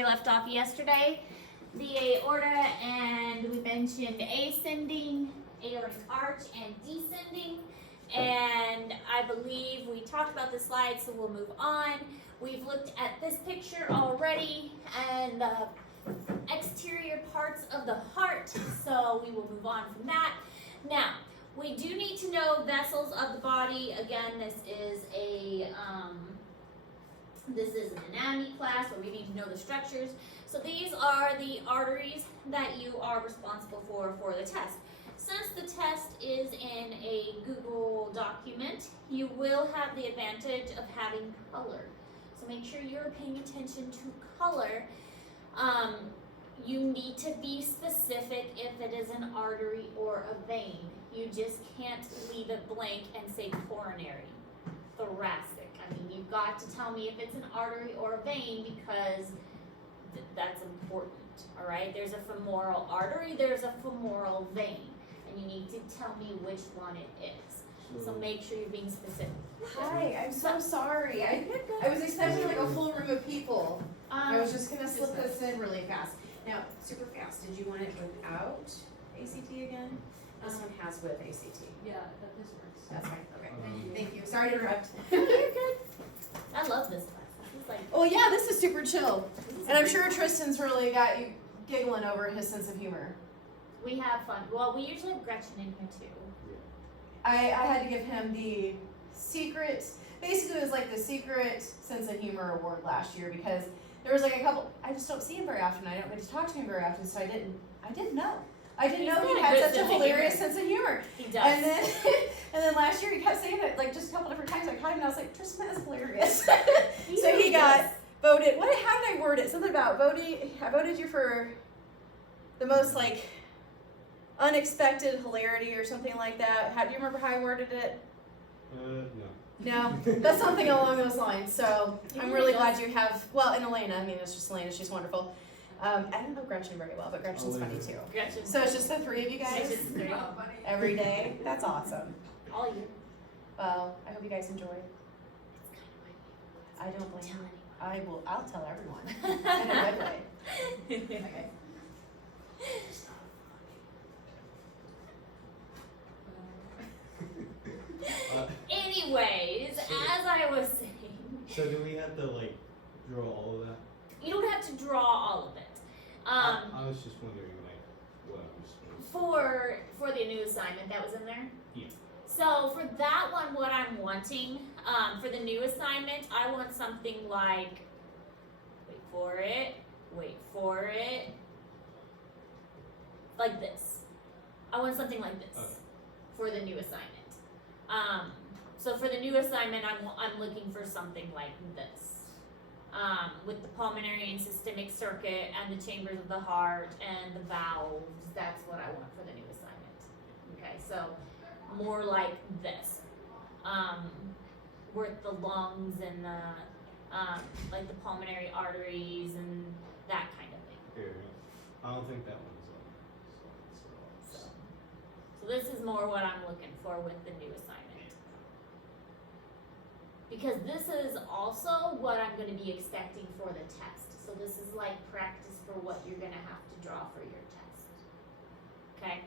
we left off yesterday. The aorta, and we mentioned ascending, aortic arch, and descending. And I believe we talked about the slide, so we'll move on. We've looked at this picture already and the exterior parts of the heart, so we will move on from that. Now, we do need to know vessels of the body. Again, this is an anatomy class where we need to know the structures. So these are the arteries that you are responsible for the test. Since the test is in a Google document, you will have the advantage of having color. So make sure you're paying attention to color. You need to be specific if it is an artery or a vein. You just can't leave it blank and say coronary, thoracic. I mean, you've got to tell me if it's an artery or a vein because that's important, all right? There's a femoral artery, there's a femoral vein, and you need to tell me which one it is. So make sure you're being specific. Hi, I'm so sorry. I was expecting like a full room of people. I was just gonna slip this in really fast. Now, super fast, did you want it without ACT again? This one has with ACT. Yeah, this works. That's fine, okay. Thank you. Sorry to interrupt. You're good. I love this class. This is like, Oh yeah, this is super chill. And I'm sure Tristan's really got you giggling over his sense of humor. we have fun. Well, we usually have Gretchen in here too. I had to give him the secret, basically it was like the secret sense of humor award last year because there was like a couple, I just don't see him very often. I don't get to talk to him very often, so I didn't know. I didn't He's know got he a had good such a sense of hilarious humor. sense of humor. He does. And then, and then last year he kept saying it like just a couple different times. I caught him and I was like, Tristan, that is hilarious. So really he got does. voted. How did I word it? Something about voting. I voted you for the most like unexpected hilarity or something like that. Do you remember how I worded it? No. No, that's something along those lines. So He I'm really really glad you have. Well, and Elena. I mean, it's just Elena. She's wonderful. I don't know Gretchen very well, but Gretchen's funny too. Gretchen. So it's just the three of you guys It's just three. every day. That's awesome. All you. Well, I hope you guys enjoy. I don't blame you. I'll tell everyone. In a good way. Okay. Anyways, So- as I was saying, So do we have to like draw all of that? you don't have to draw all of it. I was just wondering like what I was supposed For the new assignment that was in there. Yeah. So for that one, what I'm wanting, for the new assignment, I want something like, wait for it, like this. I want something like this Okay. for the new assignment. So for the new assignment, I'm looking for something like this. With the pulmonary and systemic circuit and the chambers of the heart and the valves, that's what I want for the new assignment. Okay, so more like this. With the lungs and the, like the pulmonary arteries and that kind of thing. Fair enough. I don't think that one's on there. So this is more what I'm looking for with the new assignment. Because this is also what I'm gonna be expecting for the test. So this is like practice for what you're gonna have to draw for your test. Okay?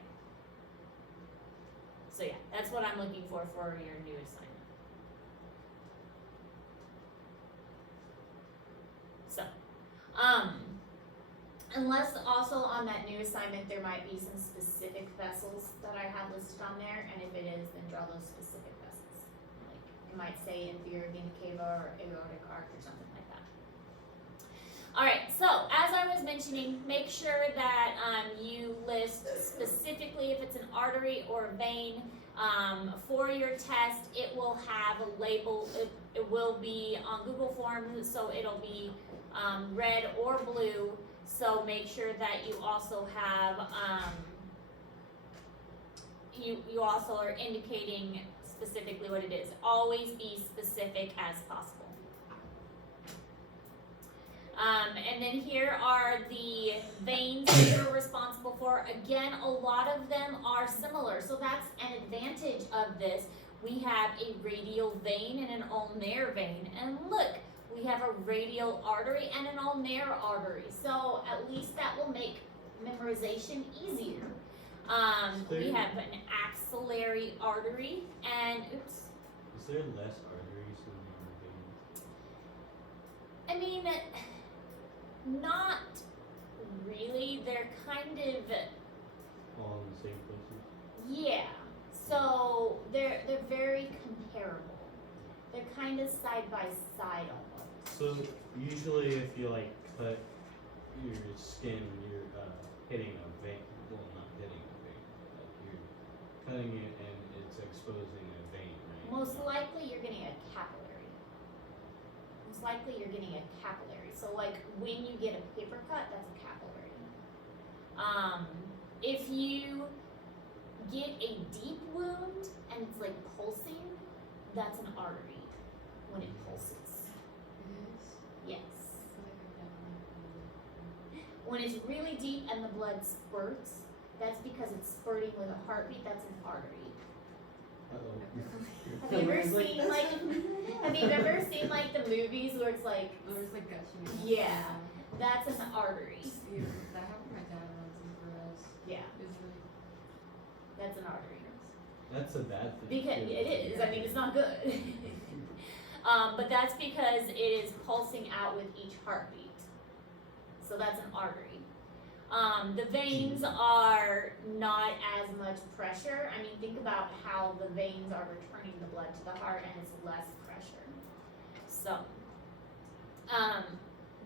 So yeah, that's what I'm looking for your new assignment. So, unless also on that new assignment there might be some specific vessels that I have listed on there, and if it is, then draw those specific vessels. Like, it might say inferior vena cava or aortic arch or something like that. Alright, so as I was mentioning, make sure that you list specifically if it's an artery or a vein. For your test, it will have a label, it will be on Google Forms, so it'll be red or blue. So make sure that you also have, you also are indicating specifically what it is. Always be specific as possible. And then here are the veins that you're responsible for. Again, a lot of them are similar, so that's an advantage of this. We have a radial vein and an ulnar vein, and look, we have a radial artery and an ulnar artery. So at least that will make memorization easier. We have an axillary artery and oops. Is there less arteries than there are veins? I mean, not really. They're kind of All in the same places? yeah. So they're very comparable. They're kind of side by side almost. So usually if you like cut your skin, you're hitting a vein. Well, not hitting a vein. Like you're cutting it and it's exposing a vein, right? Most likely you're getting a capillary. Most likely you're getting a capillary. So like when you get a paper cut, that's a capillary. If you get a deep wound and it's like pulsing, that's an artery when it pulses. Yes. When it's really deep and the blood spurts, that's because it's spurting with a heartbeat, that's an artery. Uh-oh. Have you ever seen like have you ever seen like the movies where it's like Oh, it's like gushing. yeah, that's an artery. Yeah, that happened to my dad when I was in Perez. Yeah, It was really that's an artery. That's a bad thing. Because too. it is, I mean it's not good. But that's because it is pulsing out with each heartbeat. So that's an artery. The veins are not as much pressure. I mean, think about how the veins are returning the blood to the heart and it's less pressure. So,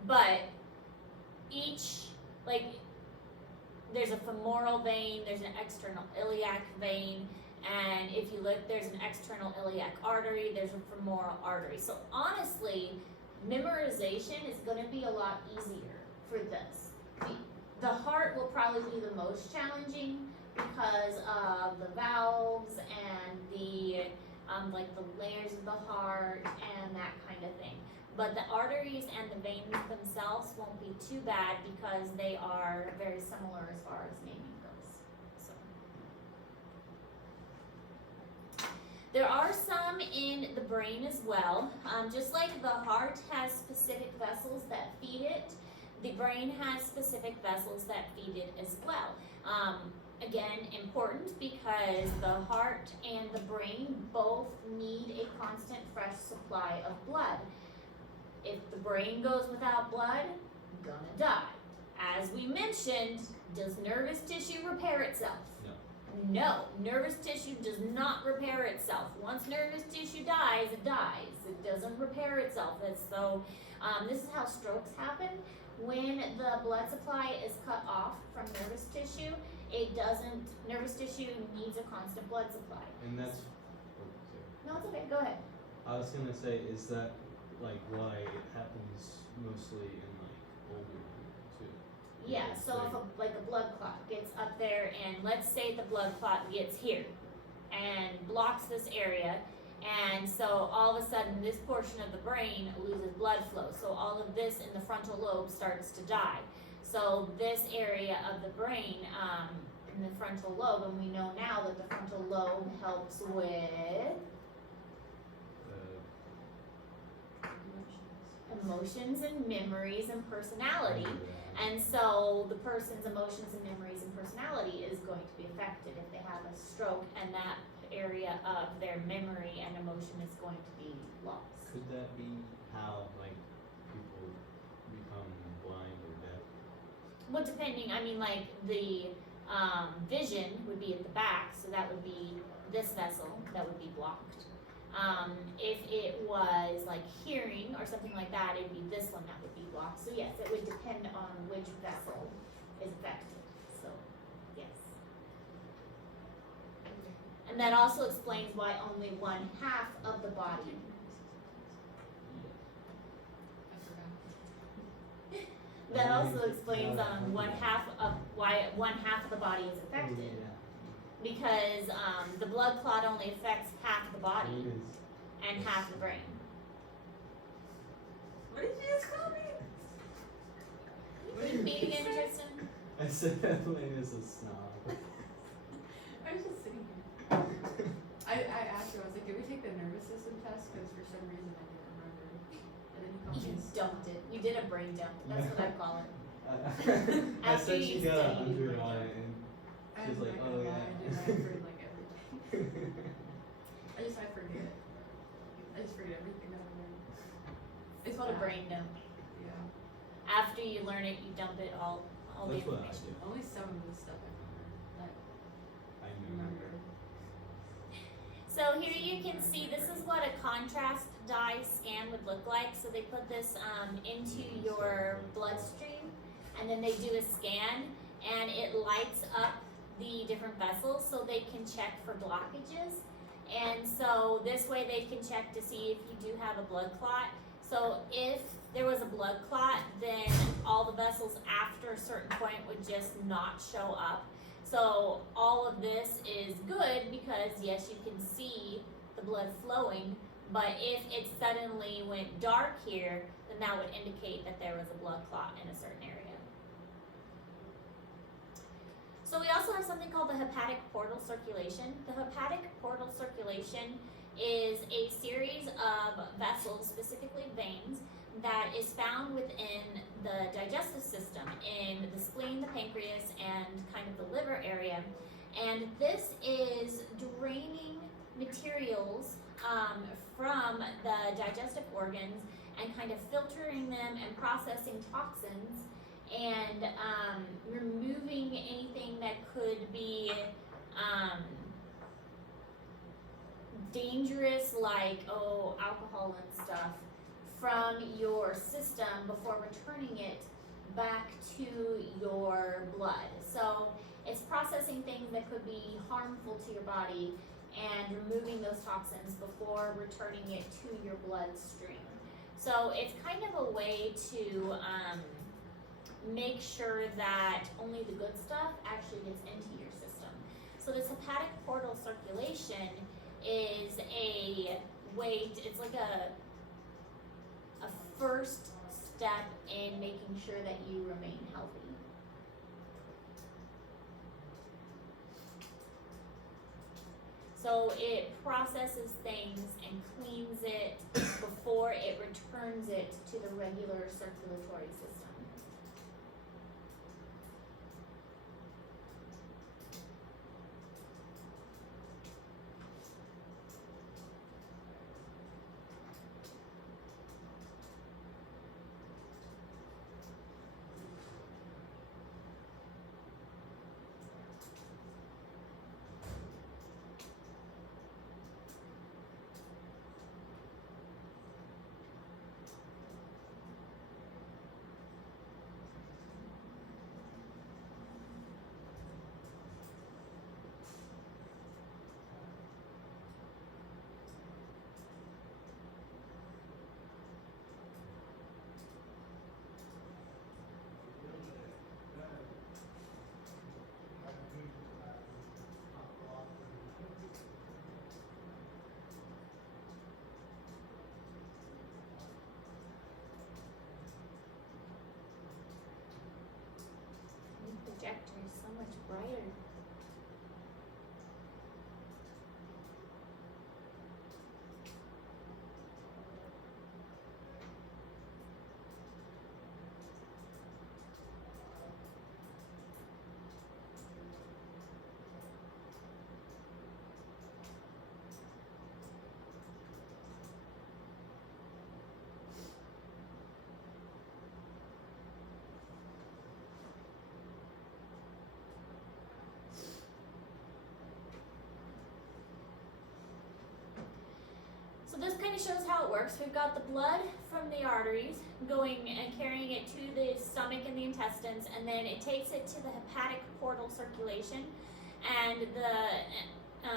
but each, like, there's a femoral vein, there's an external iliac vein, and if you look, there's an external iliac artery, there's a femoral artery. So honestly, memorization is gonna be a lot easier for this. The heart will probably be the most challenging because of the valves and the like the layers of the heart and that kind of thing. But the arteries and the veins themselves won't be too bad because they are very similar as far as naming goes. So there are some in the brain as well. Just like the heart has specific vessels that feed it, the brain has specific vessels that feed it as well. Again, important because the heart and the brain both need a constant fresh supply of blood. If the brain goes without blood, gonna die. As we mentioned, does nervous tissue repair itself? No, nervous tissue does not repair itself. Once nervous tissue dies, it dies. It doesn't repair itself. And so, this is how strokes happen. When the blood supply is cut off from nervous tissue, nervous tissue needs a constant blood supply. And that's. Oh, sorry. No, it's okay, go ahead. I was gonna say, is that like why it happens mostly in like older people too? Yeah, Because, so if a blood clot gets up there and let's say the blood clot gets here and blocks this area, and so all of a sudden this portion of the brain loses blood flow. So all of this in the frontal lobe starts to die. So this area of the brain, in the frontal lobe, and we know now that the frontal lobe helps with emotions and memories and personality. And so the person's emotions and memories and personality is going to be affected if they have a stroke, and that area of their memory and emotion is going to be lost. Could that be how like people become blind or deaf? Well, depending, I mean, like the vision would be at the back, so that would be this vessel that would be blocked. If it was like hearing or something like that, it'd be this one that would be blocked. So yes, it would depend on which vessel is affected. So, yes. And that also explains why only 1/2 of the body. I forgot. That also explains why 1/2 of the body is affected. Because the blood clot only affects half the body and half the brain. What did you just call me? What did you mean again, Tristan? I said Elena's a snob. I was just sitting here. I asked her, I was like, did we take the nervous system test? Because for some reason I didn't remember. And then he You dumped it. You did a brain dump. That's what I call it. I After said you she got study, 100 on it, and I'm she's like, not oh gonna lie, yeah. I do that for like everything. I forget. I just forget everything that I learned. It's called a brain dump. Yeah. After you learn it, you dump it all the That's what I information. do. Only some of the stuff I I remember. remember. So here you can see this is what a contrast dye scan would look like. So they put this into your bloodstream, and then they do a scan, and it lights up the different vessels so they can check for blockages. And so this way they can check to see if you do have a blood clot. So if there was a blood clot, then all the vessels after a certain point would just not show up. So all of this is good because yes, you can see the blood flowing, but if it suddenly went dark here, then that would indicate that there was a blood clot in a certain area. So we also have something called the hepatic portal circulation. The hepatic portal circulation is a series of vessels, specifically veins, that is found within the digestive system, in the spleen, the pancreas, and kind of the liver area. And this is draining materials from the digestive organs and kind of filtering them and processing toxins and removing anything that could be dangerous, like alcohol and stuff, from your system before returning it back to your blood. So it's processing things that could be harmful to your body and removing those toxins before returning it to your bloodstream. So it's kind of a way to make sure that only the good stuff actually gets into your system. So this hepatic portal circulation is a way, it's like a first step in making sure that you remain healthy. So it processes things and cleans it before it returns it to the regular circulatory system. The projector is so much brighter. So this kind of shows how it works. We've got the blood from the arteries going and carrying it to the stomach and the intestines, and then it takes it to the hepatic portal circulation, and the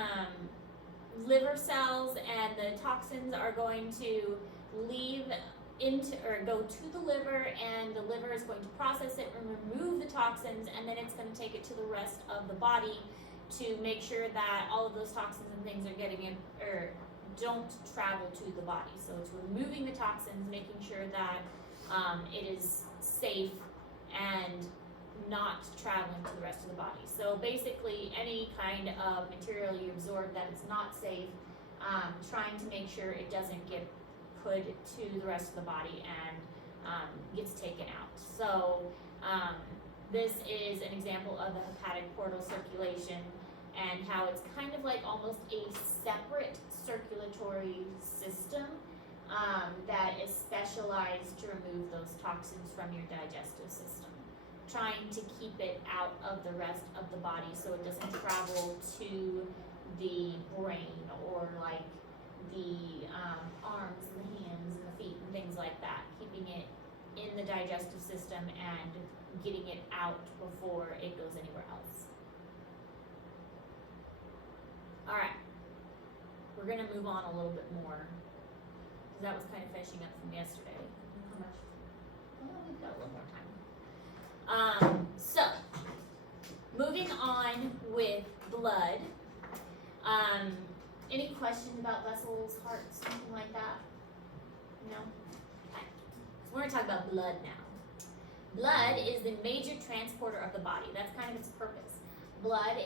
liver cells and the toxins are going to leave into or go to the liver, and the liver is going to process it and remove the toxins, and then it's going to take it to the rest of the body to make sure that all of those toxins and things are getting in or don't travel to the body. So it's removing the toxins, making sure that it is safe and not traveling to the rest of the body. So basically any kind of material you absorb that is not safe, trying to make sure it doesn't get put to the rest of the body and gets taken out. So this is an example of the hepatic portal circulation and how it's kind of like almost a separate circulatory system that is specialized to remove those toxins from your digestive system, trying to keep it out of the rest of the body so it doesn't travel to the brain or like the arms and the hands and the feet and things like that, keeping it in the digestive system and getting it out before it goes anywhere else. Alright, we're gonna move on a little bit more, because that was kind of finishing up from yesterday. How much? Well, we've got a little more time. So, moving on with blood. Any questions about vessels, hearts, something like that? No? Okay. So we're gonna talk about blood now. Blood is the major transporter of the body. That's kind of its purpose. Blood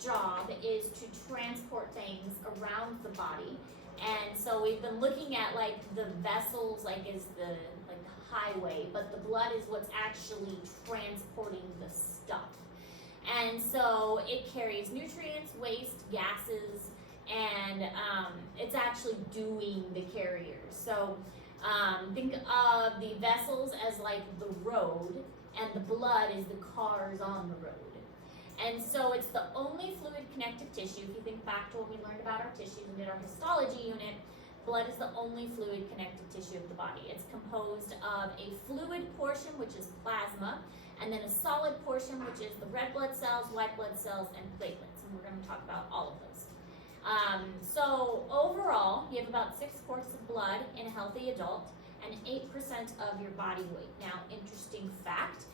job is to transport things around the body. And so we've been looking at like the vessels like is the highway, but the blood is what's actually transporting the stuff. And so it carries nutrients, waste, gases, and it's actually doing the carriers. So think of the vessels as like the road, and the blood is the cars on the road. And so it's the only fluid connective tissue. If you think back to when we learned about our tissues and did our histology unit, blood is the only fluid connective tissue of the body. It's composed of a fluid portion, which is plasma, and then a solid portion, which is the red blood cells, white blood cells, and platelets. And we're going to talk about all of those. So overall, you have about 6 quarts of blood in a healthy adult and 8% of your body weight. Now, interesting fact,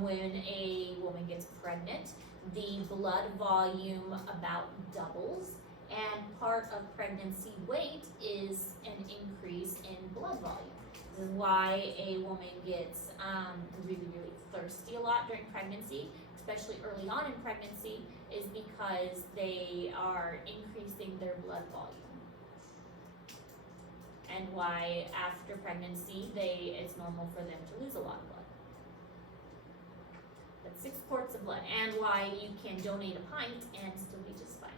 when a woman gets pregnant, the blood volume about doubles, and part of pregnancy weight is an increase in blood volume. This is why a woman gets really, really thirsty a lot during pregnancy, especially early on in pregnancy, is because they are increasing their blood volume. And why after pregnancy, it's normal for them to lose a lot of blood. But 6 quarts of blood, and why you can donate a pint and still be just fine.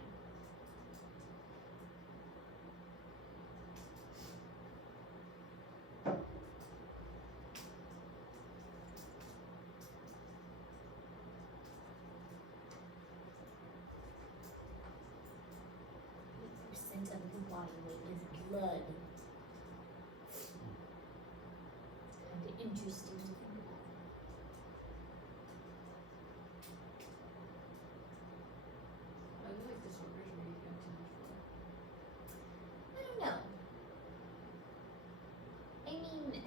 Of the body weight is blood. Kind of interesting to think about. I feel like disorders where you have too much blood. I don't know. I mean,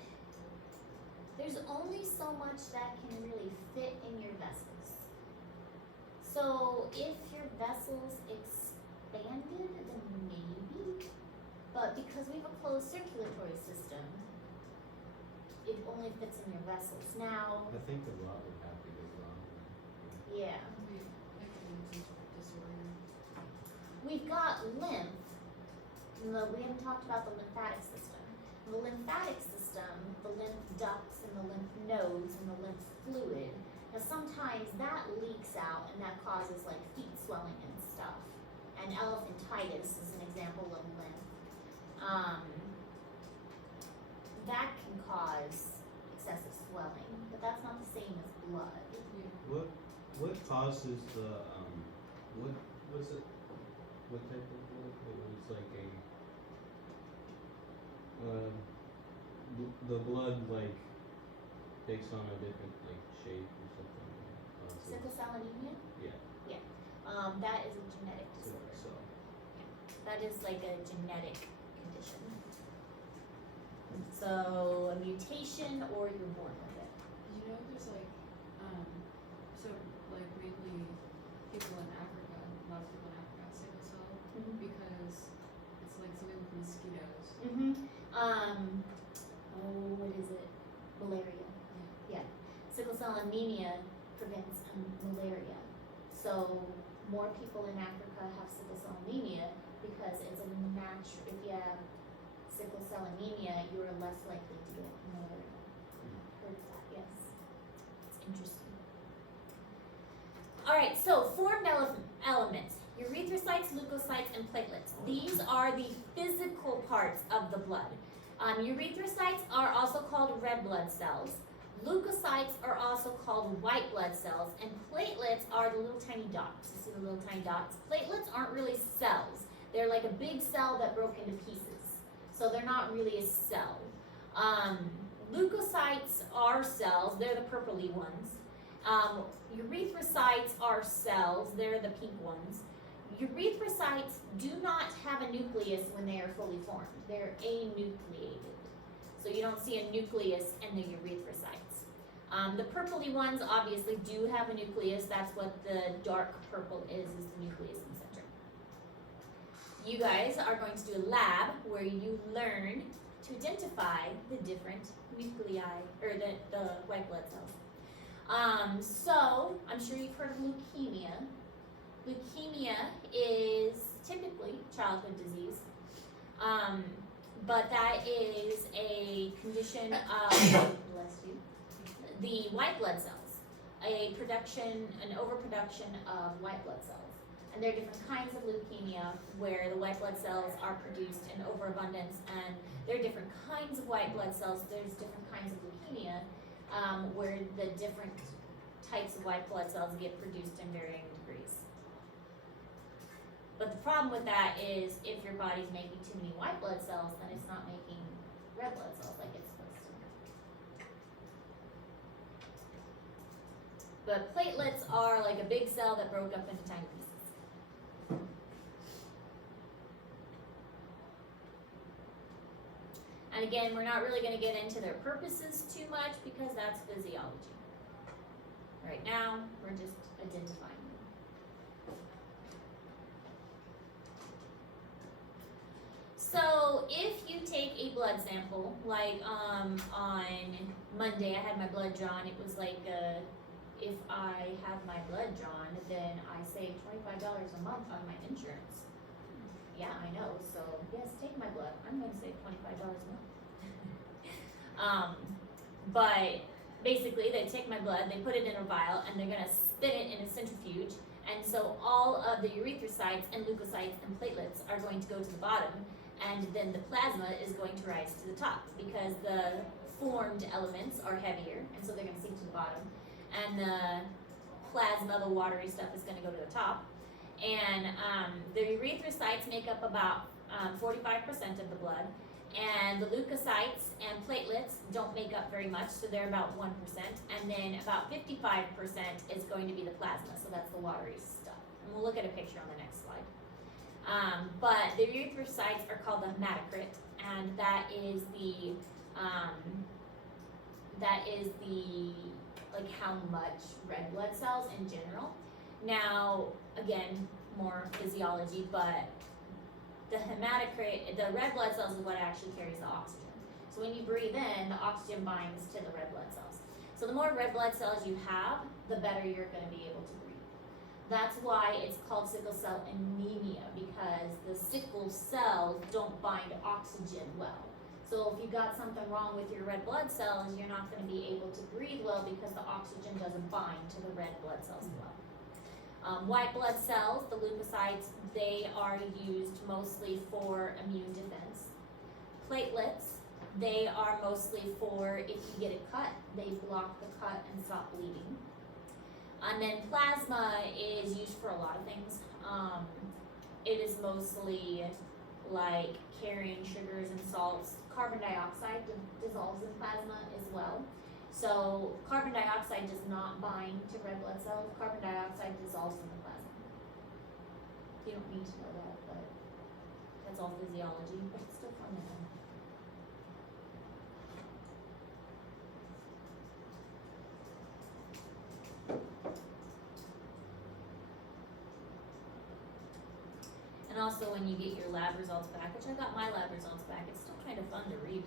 there's only so much that can really fit in your vessels. So if your vessels expanded, then maybe, but because we have a closed circulatory system, it only fits in your vessels. Now, I think a lot would have to go wrong. yeah, We have some disorder. we've got lymph. We haven't talked about the lymphatic system. The lymphatic system, the lymph ducts and the lymph nodes and the lymph fluid. Now sometimes that leaks out and that causes like feet swelling and stuff. And elephantitis is an example of lymph. That can cause excessive swelling, but that's not the same as blood. Yeah. What causes the what was it? What type of blood? It was like a the blood like takes on a different like shape or something. Sickle cell anemia? Yeah. That is a genetic disorder. So That is like a genetic condition. So a mutation or you're born with it. You know, there's like, so like mainly people in Africa, a lot of people in Africa have sickle cell because it's like something with mosquitoes. What is it? Malaria. Yeah. Sickle cell anemia prevents malaria. So more people in Africa have sickle cell anemia because it's a natural, if you have sickle cell anemia, you are less likely to get another. Heard of that? Yes. It's interesting. All right, so formed elements: erythrocytes, leukocytes, and platelets. These are the physical parts of the blood. Erythrocytes are also called red blood cells. Leukocytes are also called white blood cells, and platelets are the little tiny dots. You see the little tiny dots? Platelets aren't really cells. They're like a big cell that broke into pieces. So they're not really a cell. Leukocytes are cells. They're the purpley ones. Erythrocytes are cells. They're the pink ones. Erythrocytes do not have a nucleus when they are fully formed. They're anucleated. So you don't see a nucleus in the erythrocytes. The purpley ones obviously do have a nucleus. That's what the dark purple is the nucleus in the center. You guys are going to do a lab where you learn to identify the different nuclei, or the white blood cells. So, I'm sure you've heard of leukemia. Leukemia is typically childhood disease, but that is a condition of, bless you, the white blood cells, an overproduction of white blood cells. And there are different kinds of leukemia where the white blood cells are produced in overabundance, and there are different kinds of white blood cells. There's different kinds of leukemia where the different types of white blood cells get produced in varying degrees. But the problem with that is if your body's making too many white blood cells, then it's not making red blood cells like it's supposed to. But platelets are like a big cell that broke up into tiny pieces. And again, we're not really going to get into their purposes too much because that's physiology. Right now, we're just identifying them. So if you take a blood sample, like on Monday I had my blood drawn, it was like, if I have my blood drawn, then I save $25 a month on my insurance. Yeah, I know, so yes, take my blood. I'm going to save $25 a month. But basically, they take my blood, they put it in a vial, and they're going to spin it in a centrifuge. And so all of the erythrocytes and leukocytes and platelets are going to go to the bottom, and then the plasma is going to rise to the top because the formed elements are heavier, and so they're going to sink to the bottom. And the plasma, the watery stuff, is going to go to the top. And the erythrocytes make up about 45% of the blood, and the leukocytes and platelets don't make up very much, so they're about 1%, and then about 55% is going to be the plasma, so that's the watery stuff. And we'll look at a picture on the next slide. But the erythrocytes are called the hematocrit, and that is the like how much red blood cells in general. Now, again, more physiology, but the hematocrit, the red blood cells is what actually carries the oxygen. So when you breathe in, the oxygen binds to the red blood cells. So the more red blood cells you have, the better you're going to be able to breathe. That's why it's called sickle cell anemia, because the sickle cells don't bind oxygen well. So if you've got something wrong with your red blood cells, you're not going to be able to breathe well because the oxygen doesn't bind to the red blood cells well. White blood cells, the leukocytes, they are used mostly for immune defense. Platelets, they are mostly for if you get a cut, they block the cut and stop bleeding. And then plasma is used for a lot of things. It is mostly like carrying sugars and salts. Carbon dioxide dissolves in plasma as well. So carbon dioxide does not bind to red blood cells. Carbon dioxide dissolves in the plasma. You don't need to know that, but that's all physiology, but it's still fun to know. And also when you get your lab results back, which I got my lab results back, it's still kind of fun to read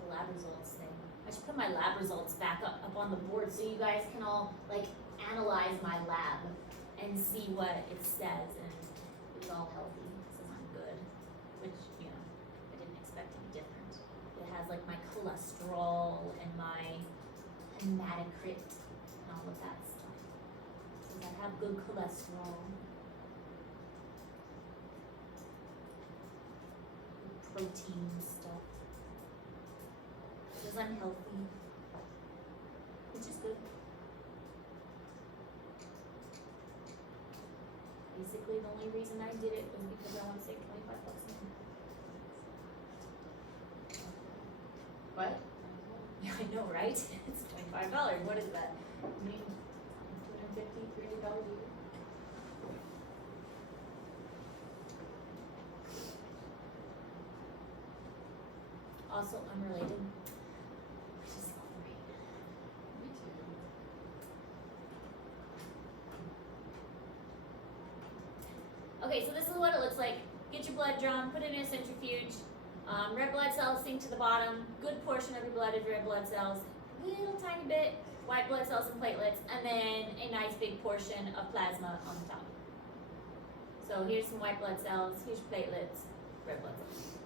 the lab results thing. I should put my lab results back up on the board so you guys can all like analyze my lab and see what it says and it's all healthy. It says I'm good, which, you know, I didn't has like my cholesterol and my hematocrit and all of that stuff. Does I have good cholesterol? Good protein stuff. Because I'm healthy. Which is good. Basically, the only reason I did it was because I want to save $25 a month. What? Yeah, I know, right? It's $25. What is that? I mean, $250, $300 a year. Also unrelated. I just love rain. Me too. Okay, so this is what it looks like. Get your blood drawn, put it in a centrifuge. Red blood cells sink to the bottom. Good portion of your blood is red blood cells. Little tiny bit white blood cells and platelets, and then a nice big portion of plasma on the top. So here's some white blood cells, here's your platelets, red blood cells.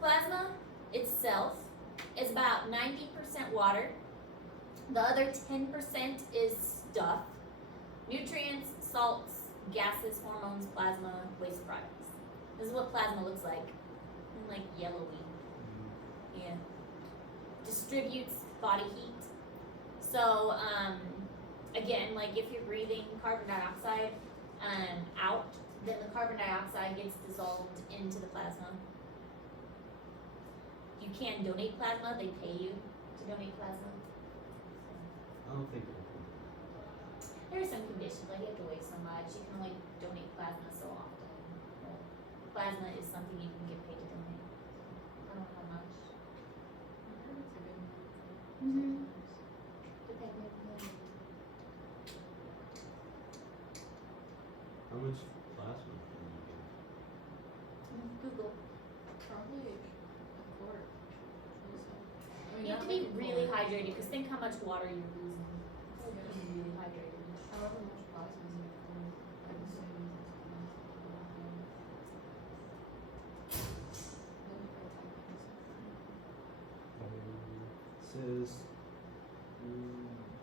Plasma itself is about 90% water. The other 10% is stuff. Nutrients, salts, gases, hormones, plasma, waste products. This is what plasma looks like. Like yellowy. Yeah. Distributes body heat. So, again, like if you're breathing carbon dioxide out, then the carbon dioxide gets dissolved into the plasma. You can donate plasma, they pay you to donate plasma. I don't think we'll There are some conditions, like you have to weigh so much, you can only donate plasma so often. But plasma is something you can get paid to donate. I don't know how much. I heard it's a good one. Mm-hmm. Depending on How much plasma can you get? Google. Probably a quart. I mean, You have to not be like a really quart. hydrated, because think how much water you're losing. Oh, You have to be really hydrated. However much plasma is in your quart, I would say It says,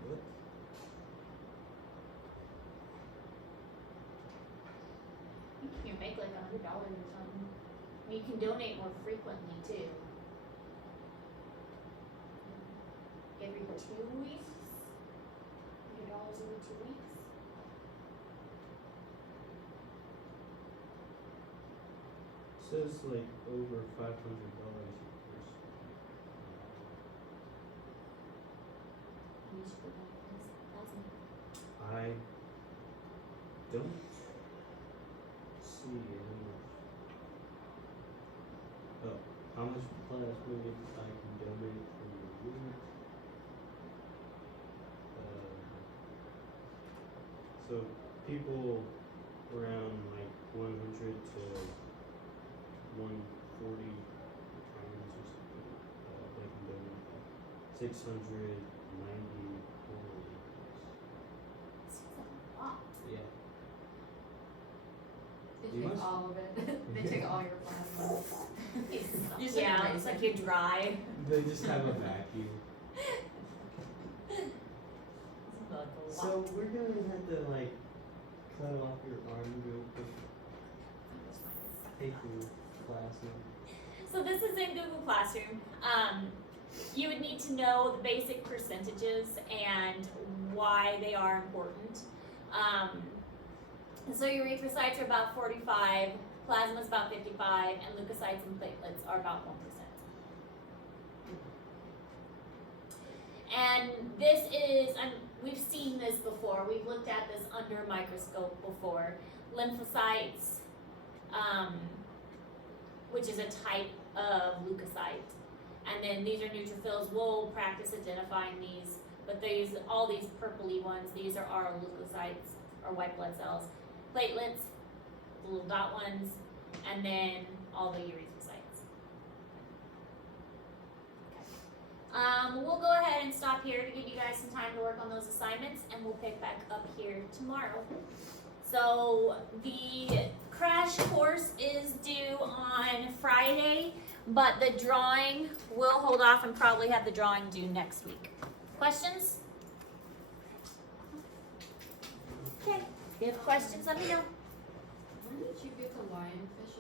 what? You can make like $100 or something. You can donate more frequently too. Every 2 weeks? $100 every 2 weeks? Says like over $500 a person. You should put that in this plasma. I don't see any. Oh, how much plasma I can donate per unit? So people around like 100 to 140 pounds or something, they can donate 690 milliliters. This is a lot. Yeah. They You take must- all of it. They take all your plasma. You said Yeah, it it's right. like you're dry. They just have a vacuum. So we're gonna have to like cut off your arm real quick. Take your plasma. So this is in Google Classroom. You would need to know the basic percentages and why they are important. So erythrocytes are about 45, plasma is about 55, and leukocytes and platelets are about 1%. And this is, we've seen this before, we've looked at this under a microscope before. Lymphocytes, which is a type of leukocyte. And then these are neutrophils. We'll practice identifying these, but all these purpley ones, these are our leukocytes, or white blood cells. Platelets, the little dot ones, and then all the erythrocytes. Okay. We'll go ahead and stop here to give you guys some time to work on those assignments, and we'll pick back up here tomorrow. So the crash course is due on Friday. but the drawing, we'll hold off and probably have the drawing due next week. Questions? Okay, if you have questions, let me know. Where did you get the lionfish